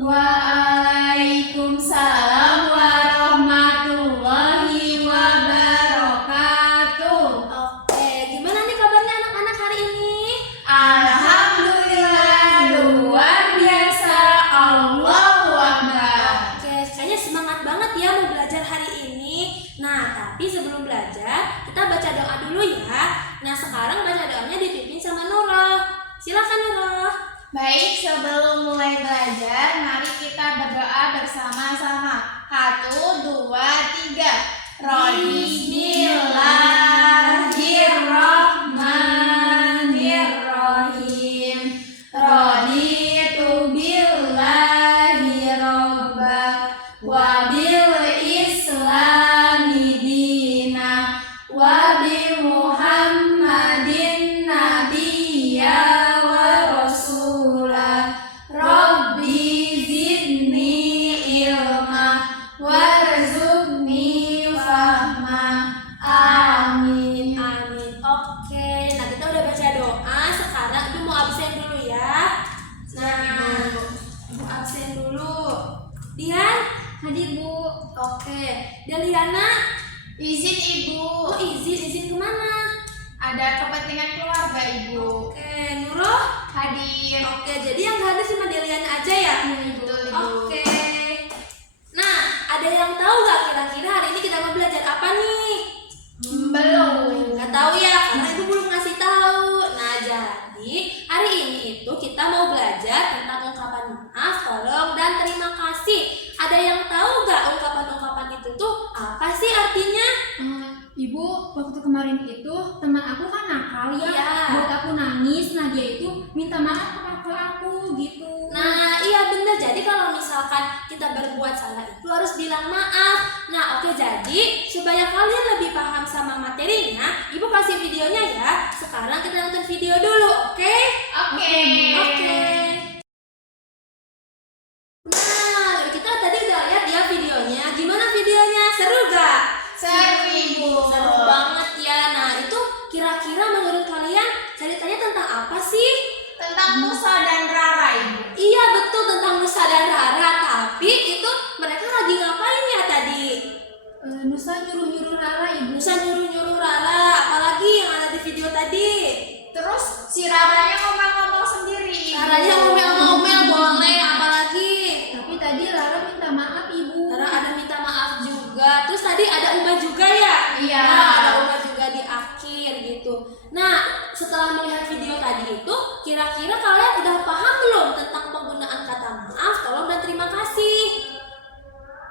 Waalaikumsalam warahmatullahi wabarakatuh. Oke, gimana nih kabarnya anak-anak hari ini? Alhamdulillah, luar biasa. Allahu Akbar. Oke, kayaknya semangat banget ya mau belajar hari ini. Nah, tapi sebelum belajar, kita baca doa dulu ya. Nah, sekarang baca doanya dipimpin sama Nurul. Silakan Nurul. Baik, sebelum mulai belajar, mari kita berdoa bersama-sama. 1, 2, 3. Bismillahirrahmanirrahim. Raditu billahi robba wa bil islami dina wa bi Muhammadin nabiyya wa rasulah. Rabbi zidni ilma warzuqni fahma. Amin. Amin. Oke, nah kita udah baca doa. Sekarang Ibu mau absen dulu ya. Nah, Ibu absen dulu. Dian, Hadir Bu. oke. Deliana, Izin Ibu. izin kemana? Ada kepentingan keluarga Ibu. Oke, Nurul. Hadir. Oke, jadi yang hadir cuma Deliana aja ya? Betul Ibu. Oke. Nah, ada yang tahu nggak kira-kira hari ini kita mau belajar apa nih? Belum. Nggak tahu ya, karena Ibu belum ngasih tahu. Nah, jadi hari ini itu kita mau belajar tentang ungkapan maaf, tolong, dan terima kasih. Ada yang tahu nggak ungkapan-ungkapan itu tuh apa sih artinya? Ibu, waktu kemarin itu teman aku kan nakal ya, Iya. buat aku nangis. Nah dia itu minta maaf ke aku gitu. Nah, iya bener. Jadi kalau misalkan kita berbuat salah itu harus bilang maaf. Nah, oke, jadi supaya kalian lebih paham sama materinya, Ibu kasih videonya ya. Sekarang kita nonton video dulu, oke? Oke. Oke. Nah, kita tadi udah lihat ya videonya. Gimana videonya? Seru gak? Seru Ibu. Seru banget ya. Nah, itu kira-kira menurut kalian ceritanya tentang apa sih? Tentang Musa dan Rara Ibu. Iya betul, tentang Nusa dan Rara. Tapi itu mereka lagi ngapain ya tadi? Nusa nyuruh-nyuruh Rara Ibu. Nusa nyuruh-nyuruh Rara. Apalagi yang ada di video tadi? Terus si Raranya ngomong-ngomong sendiri Ibu. Raranya ngomel-ngomel boleh. Apalagi? Tapi tadi Rara minta maaf Ibu. Rara ada minta maaf juga. Terus tadi ada Uma juga ya? Iya. Nah, ada Uma juga di akhir gitu. Nah, setelah melihat video tadi itu, kira-kira kalian udah paham belum tentang penggunaan kata maaf, tolong, dan terima kasih?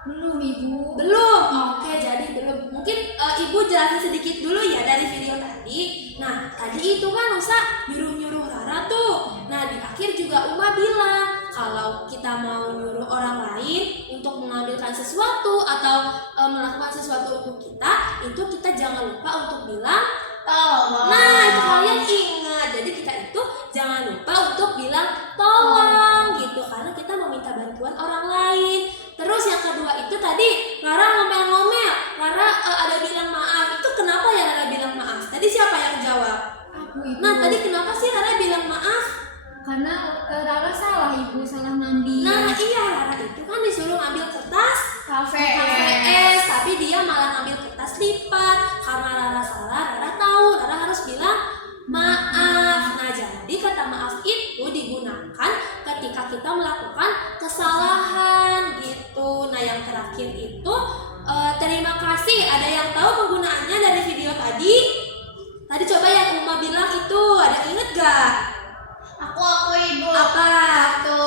Belum Ibu. Belum? Oke, jadi belum. Mungkin Ibu jelasin sedikit dulu ya dari video tadi. Nah, tadi itu kan Nusa nyuruh-nyuruh Rara tuh. Nah, di akhir juga Uma bilang kalau kita mau nyuruh orang lain untuk mengambilkan sesuatu atau melakukan sesuatu untuk kita, itu kita jangan lupa untuk bilang Tolong. nah, itu kalian ingat. Jadi kita itu jangan lupa untuk bilang tolong gitu, karena kita meminta bantuan orang lain. Terus yang kedua itu tadi Rara ngomel-ngomel. Rara ada bilang maaf. Itu kenapa ya Rara bilang maaf? Tadi siapa yang jawab? Aku Ibu. Nah, tadi kenapa sih Rara bilang maaf? Karena Rara salah Ibu, salah ngambil. Nah, iya, Rara itu kan disuruh ngambil kertas KVS. tapi dia malah ngambil kertas lipat. Karena Rara salah, Rara tahu, Rara harus bilang maaf. Nah, jadi kata maaf itu digunakan ketika kita melakukan kesalahan gitu. Nah, yang terakhir itu terima kasih. Ada yang tahu penggunaannya dari video tadi? Tadi coba yang Uma bilang itu, ada inget gak? Aku Ibu. Apa? Waktu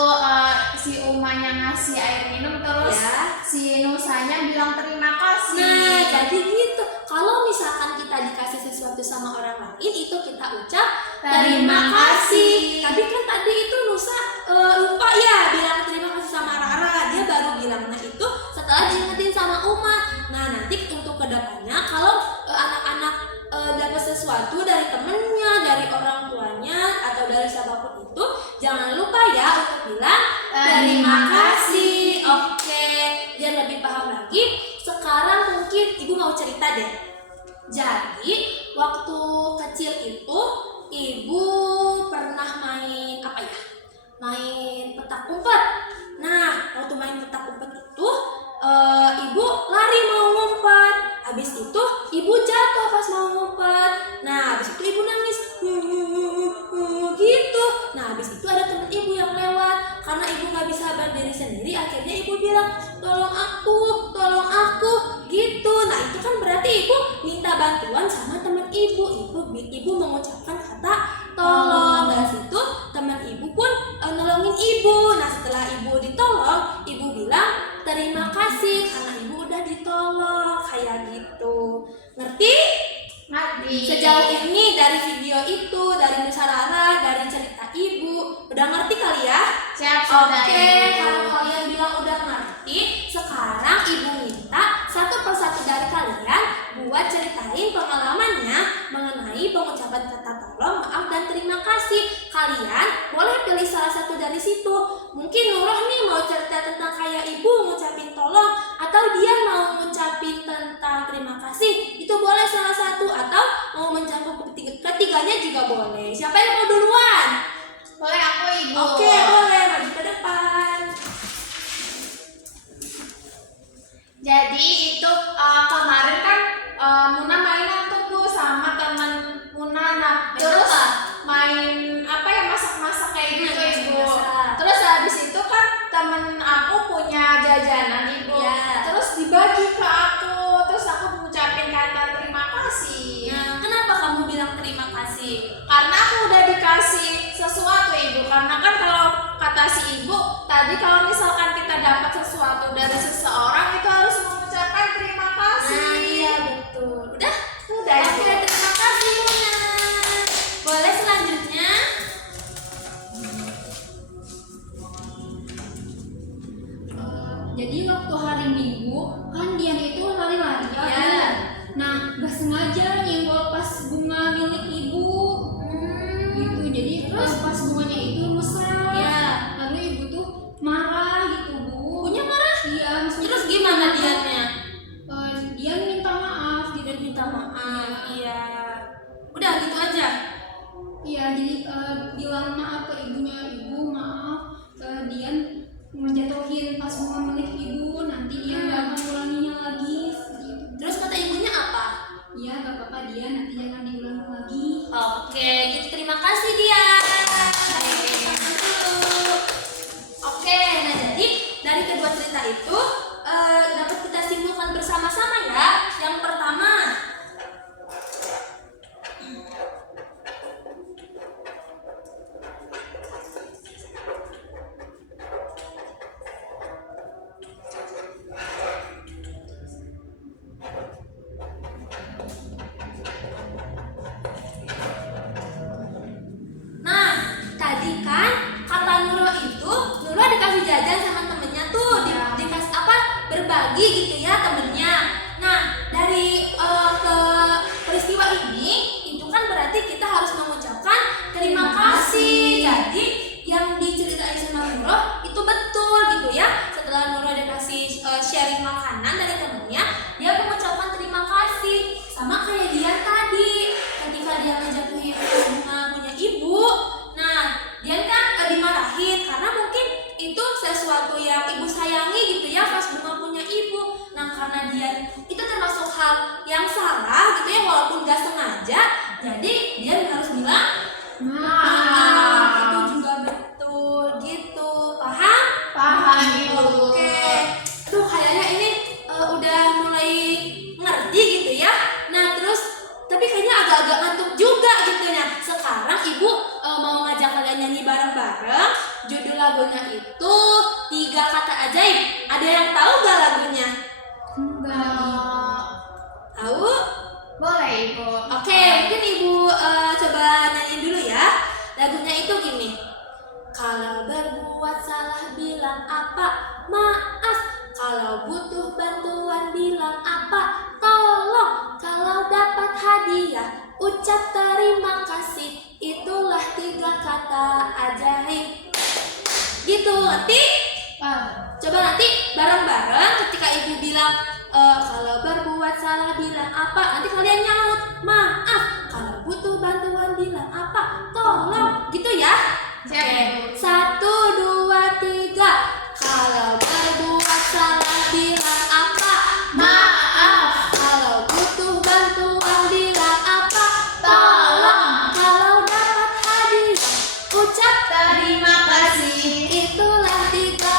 si Umanya ngasih air minum, terus Ya. si Nusanya bilang terima kasih. Nah, jadi gitu. Kalau misalkan kita dikasih sesuatu sama orang lain, itu kita ucap terima kasih. Tapi kan tadi itu Nusa lupa ya bilang terima kasih sama Rara. Dia baru bilangnya itu setelah diingetin sama Uma. Nah, nanti untuk kedepannya kalau anak-anak dapat sesuatu dari temennya, dari orang tuanya, atau dari siapapun itu, jangan lupa ya untuk bilang terima kasih. Oke, biar lebih paham lagi, sekarang mungkin Ibu mau cerita deh. Jadi, waktu kecil itu Ibu pernah main apa ya? Main petak umpet. Nah, bisa berdiri sendiri, akhirnya ibu bilang tolong aku gitu. Nah itu kan berarti ibu minta bantuan sama teman ibu. Ibu mengucapkan kata tolong. Dari situ teman ibu pun nolongin ibu. Nah setelah ibu ditolong, ibu bilang terima kasih karena ibu udah ditolong, kayak gitu. Ngerti? Ngerti. Sejauh ini dari video itu, dari Nusa Rara, dari cerita ibu, udah ngerti kali ya? Siap sudah. Oke, Ibu. kalau kalian bilang udah ngerti, sekarang ibu minta satu persatu dari kalian buat ceritain pengalamannya mengenai pengucapan kata tolong, maaf, dan terima kasih. Kalian boleh pilih salah satu dari situ. Mungkin Nurah nih mau cerita tentang kayak ibu ngucapin tolong, atau dia mau ngucapin tentang terima kasih. Itu boleh salah satu, atau mau mencakup ketiganya juga boleh. Siapa yang mau duluan? Boleh aku ibu. Oke, boleh maju ke depan. Jadi itu kemarin kan Muna mainan tuh Bu sama teman Muna. Nah, terus main apa ya, masak-masak kayak gitu Ibu. Masak. Terus habis itu kan temen aku punya jajanan Ibu. Iya. Terus dibagi ke aku. Terus aku mengucapin kata terima kasih. Nah, kenapa kamu bilang terima kasih? Karena aku udah dikasih sesuatu Ibu. Karena kan kalau kata si Ibu tadi, kalau misalkan kita dapat sesuatu dari seseorang itu harus mengucapkan terima kasih. Nah, iya betul. Udah? Udah Ibu. Oke, terima kasih Muna. Boleh selanjutnya? Jadi waktu hari Minggu kan Dian itu lari-lari kan? Iya. Nah, gak sengaja nyenggol pas bunga milik ibu. Gitu. Jadi pas bunganya itu rusak. Iya. Lalu ibu tuh marah gitu, Bu. Ibunya marah? Iya, maksudnya Terus gimana dianya? Dian minta maaf, Tidak minta maaf. Iya. Udah gitu aja. Iya, jadi bilang maaf ke ibunya, ibu maaf, Dian menjatuhin pas bunga milik ibu, nanti dia nggak akan ulanginya lagi. Gitu. Terus kata ibunya apa? Iya, nggak apa-apa Dian, nanti jangan diulangi lagi. Oke, gitu, terima kasih dia. Oke, nah jadi dari kedua cerita itu dapat kita simpulkan bersama-sama ya. Yang pertama, nah tadi kan kata Nurul itu, Nurul dikasih jajan sama temennya tuh, dikasih apa, berbagi gitu ya temennya. Nah dari ke peristiwa ini itu kan berarti kita harus mengucapkan terima kasih. Jadi yang diceritain sama Nurul itu betul gitu ya. Setelah Nurul dikasih sharing makanan dari temennya, dia mengucapkan terima kasih. Sama kayak dia tadi ketika dia ngejatuhin bunga punya ibu. Nah dia kan dimarahin karena mungkin itu sesuatu yang ibu sayangi gitu ya, pas bunga punya ibu. Nah karena dia itu termasuk hal yang salah gitu ya, walaupun gak sengaja, jadi dia harus bilang maaf. Itu juga betul gitu. Paham? Paham Ibu. Oke. Tuh kayaknya ini udah mulai ngerti gitu ya. Nah terus tapi kayaknya agak-agak ngantuk juga gitu ya. Sekarang ibu mau ngajak kalian nyanyi bareng-bareng. Judul lagunya itu 3 Kata Ajaib. Ada yang tahu gak lagunya? Tahu? Boleh Ibu. Oke, mungkin ibu coba nyanyi dulu ya. Lagunya itu gini. Kalau berbuat salah bilang apa? Maaf. Kalau butuh bantuan bilang apa? Tolong. Kalau dapat hadiah ucap terima kasih. Itulah 3 kata ajaib. Gitu, ngerti? Coba nanti bareng-bareng ketika ibu bilang kalau berbuat salah bilang apa, nanti kalian nyaut maaf. Kalau butuh bantuan bilang apa? Tolong. Gitu ya. Siap. 1, 2, 3. Kalau berbuat salah bilang apa? Maaf. Kalau butuh bantuan bilang apa? Tolong. Kalau dapat hadiah ucap Terima kasih. itulah 3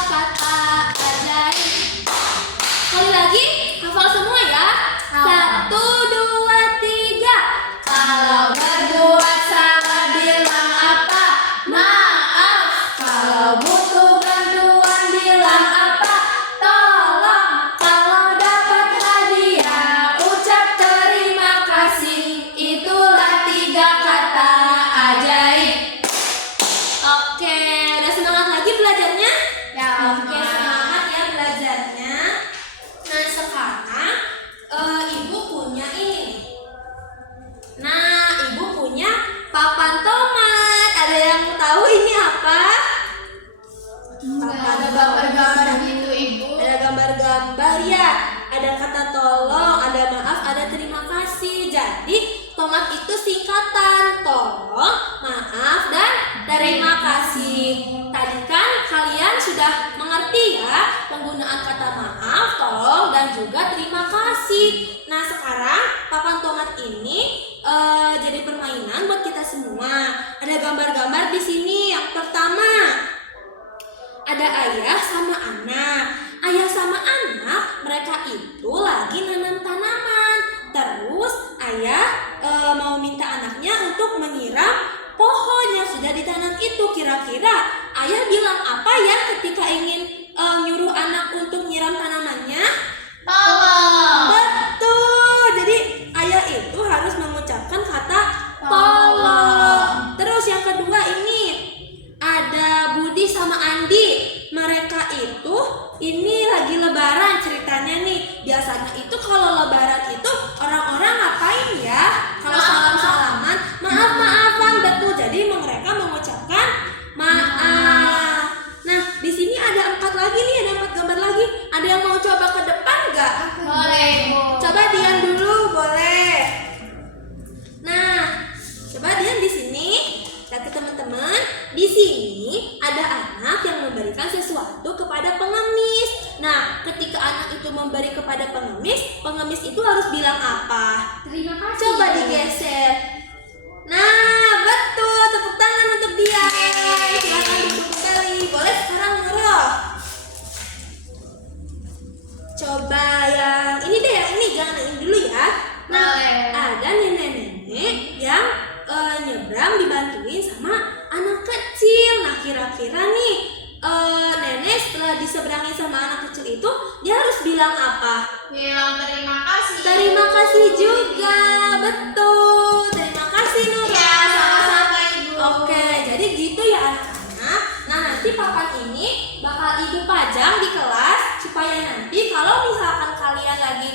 Ada gambar-gambar gitu Ibu. Ada gambar-gambar ya, ada kata tolong, ada maaf, ada terima kasih. Jadi tomat itu singkatan tolong, maaf, dan terima kasih. Tadi kan kalian sudah mengerti ya penggunaan kata maaf, tolong, dan juga terima kasih. Nah sekarang papan tomat ini jadi permainan buat kita semua. Ada gambar-gambar di sini. Yang pertama ada ayah sama anak. Ayah sama anak mereka itu lagi nanam tanaman. Terus ayah mau minta anaknya untuk menyiram pohon yang sudah ditanam itu. Kira-kira ayah bilang apa ya ketika ingin nyuruh anak untuk nyiram tanamannya? Tolong. Betul. Jadi ayah itu harus mengucapkan kata tolong. Terus yang kedua ini ada Budi sama Andi. Mereka itu ini lagi lebaran ceritanya nih. Biasanya itu kalau lebaran itu orang-orang ngapain ya? Kalau salam-salaman, maaf-maafan, betul. Jadi mereka mengucapkan maaf. Nah, di sini ada 4 lagi nih, ada 4 gambar lagi. Ada yang mau coba ke depan nggak? Boleh Ibu. Coba Dian dulu, boleh. Nah, coba Dian di sini. Lihat ke teman-teman, di sini ada anak yang memberikan sesuatu kepada pengemis. Nah, ketika anak itu memberi kepada pengemis, pengemis itu harus bilang apa? Terima kasih. Coba digeser. Nah, betul. Tepuk tangan untuk dia. Silakan duduk kembali. Boleh sekarang Nurul. Coba yang ini deh, yang ini jangan yang ini dulu ya. Nah, Boleh. ada nenek-nenek yang nyebrang dibantuin sama anak kecil. Nah, kira-kira nih nenek setelah diseberangin sama anak kecil itu dia harus bilang apa? Bilang terima kasih. Terima kasih juga, betul. Terima kasih Nurul. Ya, sama-sama Ibu. Oke, jadi gitu ya anak-anak. Nah, nanti papan ini bakal Ibu pajang di kelas supaya nanti kalau misalkan kalian lagi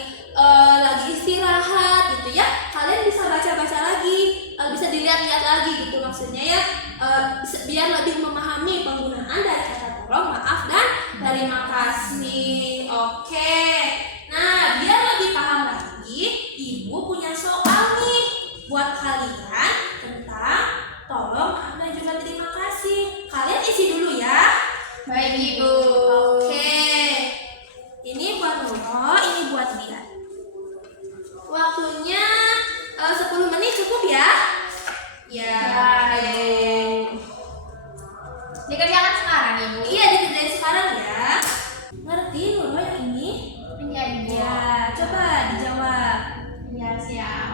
istirahat gitu ya, kalian bisa baca-baca lagi, bisa dilihat-lihat lagi gitu maksudnya ya, biar lebih memahami penggunaan dari kata tolong, maaf, dan terima kasih. Oke. Nah, biar lebih paham lagi, Ibu punya soal nih buat kalian tentang tolong, maaf, dan juga terima kasih. Kalian isi dulu ya. Baik Ibu. Oke. Ini buat Nurul, ini buat dia. Waktunya 10 menit cukup ya? Ya. Baik. Dikerjakan sekarang Ibu. Iya, dikerjain sekarang ya. Ngerti Nurul yang ini? Iya Ibu. Ya, coba dijawab. Iya siap.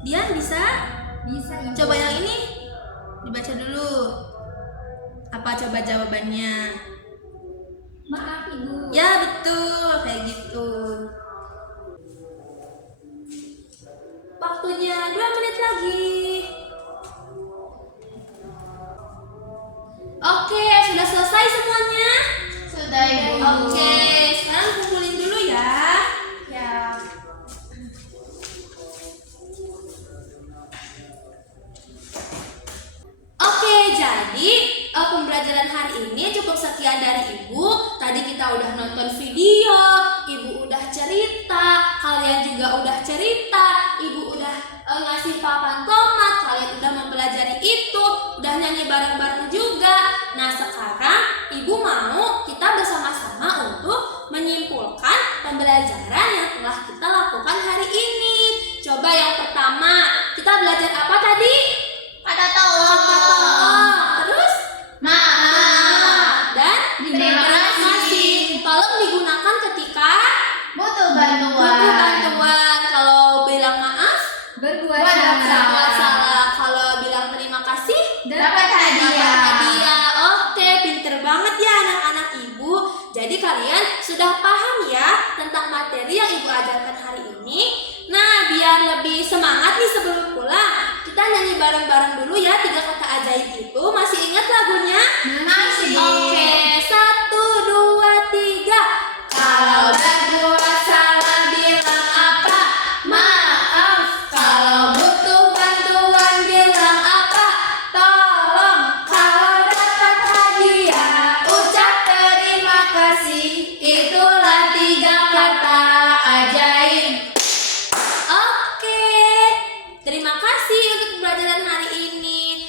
Dian bisa? Bisa Ibu. Coba yang ini dibaca dulu. Apa coba jawabannya? Maaf Ibu. Ya betul, kayak gitu. Waktunya 2 menit lagi. Oke, sudah selesai semuanya? Sudah Ibu. Oke, sekarang kumpulin dulu ya. Ya. Oke, jadi pembelajaran hari ini cukup sekian dari Ibu. Tadi kita udah nonton video, Ibu udah cerita, kalian juga udah cerita, Ibu udah ngasih papan tomat, kalian udah mempelajari itu, udah nyanyi bareng-bareng juga. Nah, sekarang Ibu mau kita bersama-sama untuk menyimpulkan pembelajaran yang telah kita lakukan hari ini. Coba yang pertama, kita belajar apa tadi? Kata tolong. Terus Maaf. dan Terima kasih. tolong digunakan ketika Butuh bantuan. butuh bantuan. Kalau bilang maaf, Berbuat Buat salah. berbuat salah. Kalau bilang terima kasih, Dapat hadiah. dapat hadiah. Oke, pinter banget ya anak-anak Ibu. Jadi kalian sudah paham ya tentang materi yang Ibu ajarkan hari ini. Nah, biar lebih semangat nih sebelum pulang, kita nyanyi bareng-bareng dulu ya 3 kata ajaib itu. Masih ingat lagunya? Masih. Oke, 1, 2, 3. Kalau berbuat salah bilang apa? Maaf. Kalau butuh bantuan bilang apa? Tolong. Kalau dapat hadiah ucap kasih, itulah 3 kata ajaib. Oke, terima kasih untuk pembelajaran hari ini.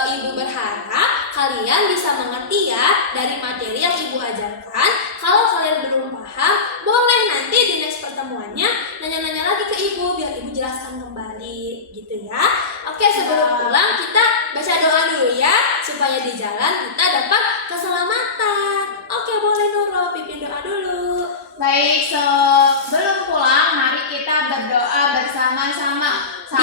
Ibu berharap kalian bisa mengerti ya dari materi yang Ibu ajarkan. Kalau kalian belum paham, boleh nanti di next pertemuannya nanya-nanya lagi ke Ibu biar Ibu jelaskan kembali gitu ya. Oke, sebelum pulang kita baca doa dulu ya supaya di jalan kita dapat keselamatan. Oke, boleh Nurul pimpin doa dulu. Baik, sebelum pulang mari kita berdoa bersama-sama. 1,